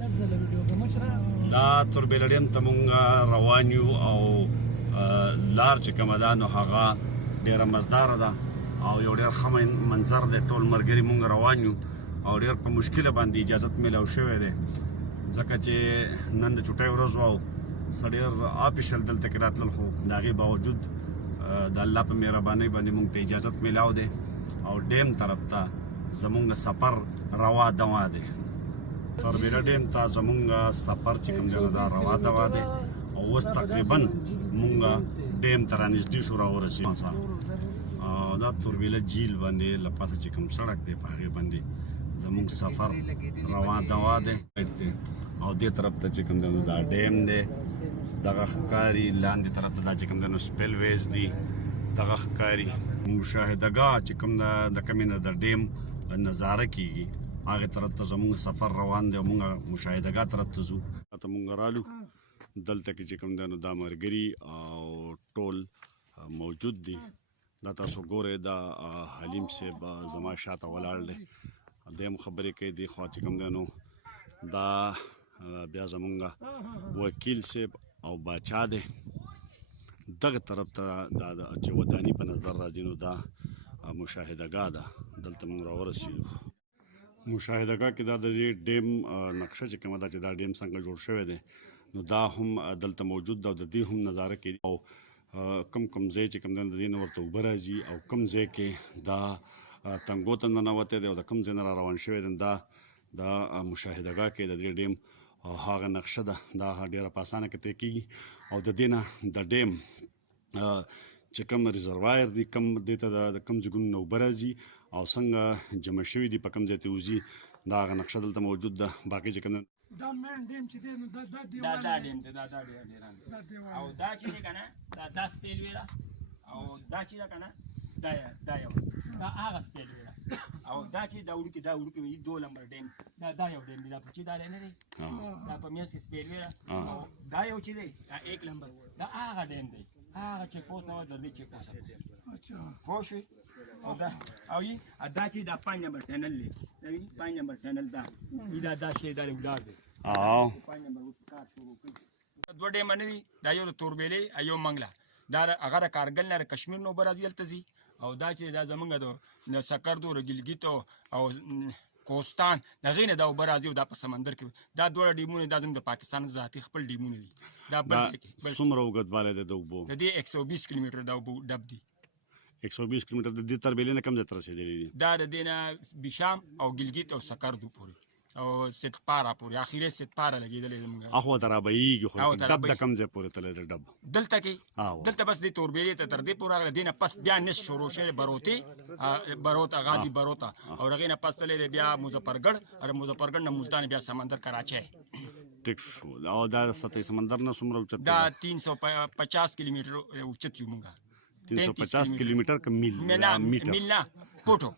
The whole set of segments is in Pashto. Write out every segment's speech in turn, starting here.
دا توربېله ډیم ته مونږ روان یو او لار چې کومه ده نو هغه ډېره مزداره ده او یو ډېر ښه منظر دی. ټول ملګري مونږ روان یو او ډېر په مشکله باندې اجازت میلاو شوی دی ځکه چې نن د چوټۍ ورځ وه او څه ډېر آفیشل دلته کې راتلل، خو د هغې باوجود د الله په مهربانۍ باندې مونږ ته اجازت میلاو دی او ډیم طرف ته زمونږ سفر روا دوا دی. توربېله ډیم ته زمونږ سفر چې کوم دی نو دا روا دوا دی او اوس تقریبا مونږ ډیم ته رانږدې شو راورسېدو. دا توربېله جهیل باندې له پاسه چې کوم سړک دی په هغې باندې زمونږ سفر روا دوا دی او دې طرف ته چې کوم دی نو دا ډیم دی دغه ښکاري، لاندې طرف ته دا چې کوم دی نو سپیل ویز دي دغه ښکاري. مشاهدهګاه چې کوم ده د کومې نه د ډیم نظاره کیږي هغې طرف ته زمونږ سفر روان دی او مونږ مشاهدهګاه طرف ته ځو. ته مونږ رالو دلته کې چې کوم دی نو دا ملګري او ټول موجود دي. دا تاسو ګورئ دا حلیم صاحب زما شاته ولاړ دی، دی هم خبرې کوي. دې خوا چې کوم دی نو دا بیا زمونږ وکیل صاحب او باچا دی. دغه طرف ته دا چې وداني په نظر راځي نو دا مشاهدهګاه ده، دلته موږ راورسېدو. مشاهدهګاه کې دا د دې ډیم نقشه چې کومه ده چې دا ډیم څنګه جوړ شوی دی نو دا هم دلته موجود ده او د دې هم نظاره کوي او کم ځای چې کوم دی د دې نه ورته اوبه راځي او کم ځای کې دا تنګو ته ننوتی دی او د کم ځای نه را روان شوی دی دا د مشاهدهګاه کې د دې ډیم هغه نقشه ده. دا ډېره په اسانه کې طی کېږي او د دې نه د ډیم چې کوم ریزروایر دي کم دې ته د کم ځایونو نه اوبه راځي او څنګه جمع شوي دي په کم ځای ته وځي دا هغه نقشه دلته موجود ده. باقي چې کوم دا مین ډیم چې دی نو دا ډیم دی دا ډیران او دا چې دی کنه دا سپیل ویرا او دا چې دا کنه دا یو دا هغه سپیل ویرا او دا چې دا وړوکی وي 2 نمبر ډیم دا یو ډیم دی دا چې دا نه دی دا په میاس کې سپیل ویرا او دا یو چې دی دا 1 نمبر دا هغه ډیم دی هغه چې پوس نو د دې چې پوس اچھا پوښي او دا او یي دا چې دا 5 نمبر ټنل دی دا 5 نمبر ټنل دا شی دا ولار دی او 5 نمبر اوس کار شروع کړ. دوه ډیم نه دي دا یو توربېلې ایو منګلا دا هغه کارګل نه کشمیر نو برازیل ته ځي او دا چې دا زمونږ د سکردو رګلګیت او کوستان دغه نه دا برازي او دا په سمندر کې دا دوه ډیمونه دا زموږ د پاکستان ذاتي خپل ډیمونه دي. دا څومره اوږدوالی دی د اوبو؟ د دې 120 کیلومتره دا اوبو ډب دي. 120 کیلومتره د دې تربېلې نه کم ځای ته رسېدلي دي؟ دا د دې نه بشام او ګلګیت او سکردو پورې او ستپارا پورې اخیری ستپارا لګېدلې زموږ اخوا ته رابهیږي خو ډب د کم ځای پورې تللی دی ډب دلته کې دلته بس دې توربېلې ته تر دې پورې راغلی دې نه پس بیا نس شروع شوی بروته غازي بروته او هغې نه پس تللی دی بیا مظفرګړ او مظفرګړ نه ملتان بیا سمندر کراچی. ټیک شو. او دا سطحي سمندر نه څومره اوچت دا 350 کیلومتر اوچت یو مونږ 350 کیلومتر که میل نه فوټو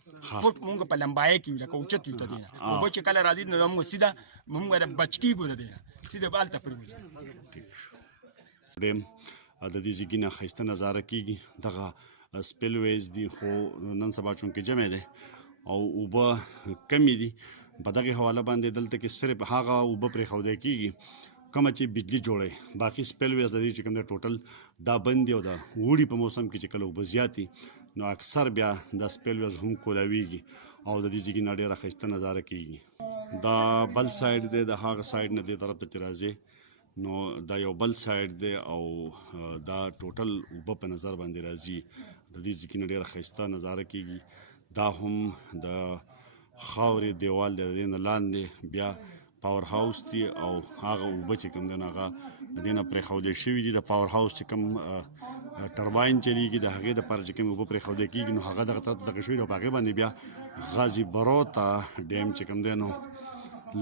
فوټ مونږ په لمبای کې لکه اوچت یو ته دی او به چې کله راځي نو موږ سیده مونږ د بچکی ګو دی سیده بالته پرېږدي. ډیم د دې ځای نه ښایسته نظاره کېږي. دغه سپیل ویز دي خو نن سبا چونکې جمع دی او اوبه کمې دي په دغې حواله باندې دلته کې صرف هغه اوبه پرېښودی کېږي کومه چې بجلي جوړوي. باقي سپیل ویز د دې چې کوم دی ټوټل دا بند دی او د اوړي په موسم کې چې کله اوبه زیاتې نو اکثر بیا دا سپیل ویز هم کولاویږي او د دې ځای نه ډېره ښایسته نظاره کېږي. دا بل سایډ دی د هغه سایډ نه دې طرف ته چې راځې نو دا یو بل سایډ دی او دا ټوټل اوبه په نظر باندې راځي. د دې ځای نه ډېره ښایسته نظاره کېږي. دا هم د خاورې دیوال دی د دې نه لاندې بیا پاور هاوس دی او هغه اوبه چې کوم دی نو هغه د دې نه پرېښودل شوي دي. د پاور هاوس چې کوم ټرباین چلیږي د هغې دپاره چې کوم اوبه پرېښودل کېږي نو هغه دغه طرف ته دغه شوي دي او په هغې باندې بیا غازي بروته ډیم چې کوم دی نو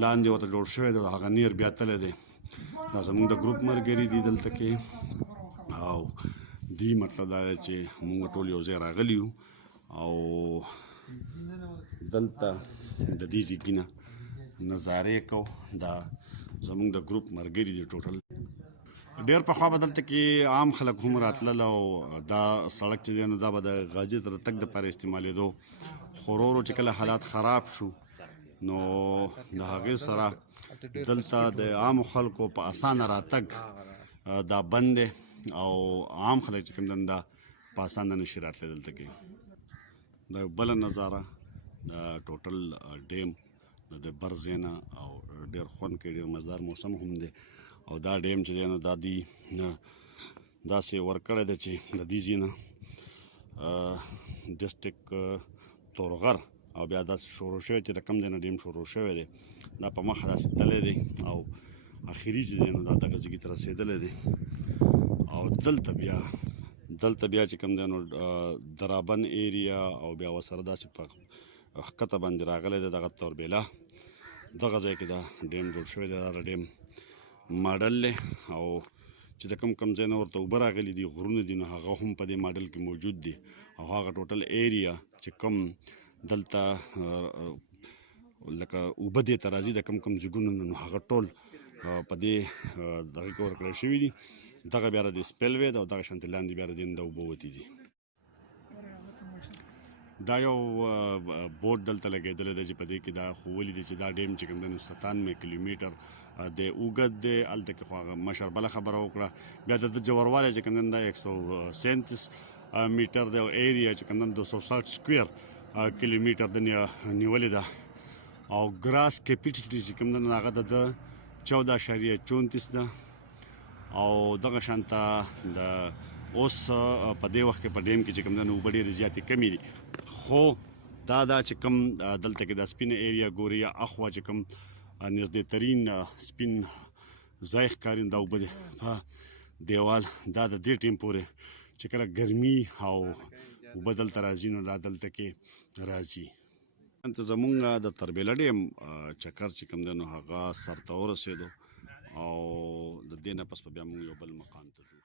لاندې ورته جوړ شوی دی او هغه نیر بیا تللی دی. دا زموږ د ګروپ ملګري دي دلته کې او دې مطلب دا دی چې موږ ټول یو ځای راغلي یو او دلته د دې ځای نه نظارې کوو. دا زموږ د ګروپ ملګري دي ټوټل ډېر پخوا به دلته کې عام خلک هم راتلل او دا سړک چې دی نو دا به د غازي تر تګ دپاره استعمالېدو خو ورو ورو چې کله حالات خراب شو نو د هغې سره دلته د عامو خلکو په اسانه راتګ دا بند دی او عام خلک چې کوم دي دا په اسانه نشي راتلی دلته کې. دا یو بله نظاره د ټوټل ډیم د بر ځای نه او ډېر خوند کوي، ډېر مزدار موسم هم دی. او دا ډیم چې دی نو دا دی داسې ورکړی دی چې د دې ځای نه ډسټرک تورغر او بیا داسې شروع شوی چې د کوم ځای نه ډیم شروع شوی دی دا په مخه داسې تللی دی او اخري چې دی نو دا دغه ځای ته رسېدلی دی. او دلته بیا چې کوم دی نو درابن ایریا او بیا ورسره داسې په ښکته باندې راغلی دی دغه توربېله دغه ځای کې دا ډیم جوړ شوی دی. دا د ډیم ماډل دی او چې د کوم ځای نه ورته اوبه راغلي دي غرونه دي نو هغه هم په دې ماډل کې موجود دي او هغه ټوټل ایریا چې کوم دلته لکه اوبه دې ته راځي د کوم ځایګونو نو هغه ټول په دې دغه کې ورکړل شوي دي. دغه بیا د سپیل وی ده او دغه شانتې لاندې بیا د دې نه د اوبه وتې دي. دا یو بوټ دلته لګېدلی دی چې په دې کې دا ښوولي دي چې دا ډیم چې کوم دی نو 97 کیلومیټر د اوږد دی. هلته کې خو هغه مشر بله خبره وکړه. بیا د ژوروالی چې کوم دی دا 137 میټر دی او ایریا چې کوم دی 260 سکویر کیلومیټر د نیولې ده او ګراس کیپیټلټي چې کوم دی نو هغه د 14.34 ده او دغه شانته د اوس په دې وخت کې په ډیم کې چې کوم دی نو اوبه ډېرې زیاتې کمې دي. خو دا چې کوم دلته کې دا سپینه ایریا ګوري یا اخوا چې کوم نږدې ترین سپین ځای ښکاري دا اوبه دي په دیوال دا د دې ټیم پورې چې کله ګرمي او اوبه دلته راځي نو دا دلته کې راځي. انته زمونږ د تربېله ډیم چکر چې کوم دی نو هغه سر ته ورسېدو او د دې نه پس په بیا موږ یو بل مقام ته ځو.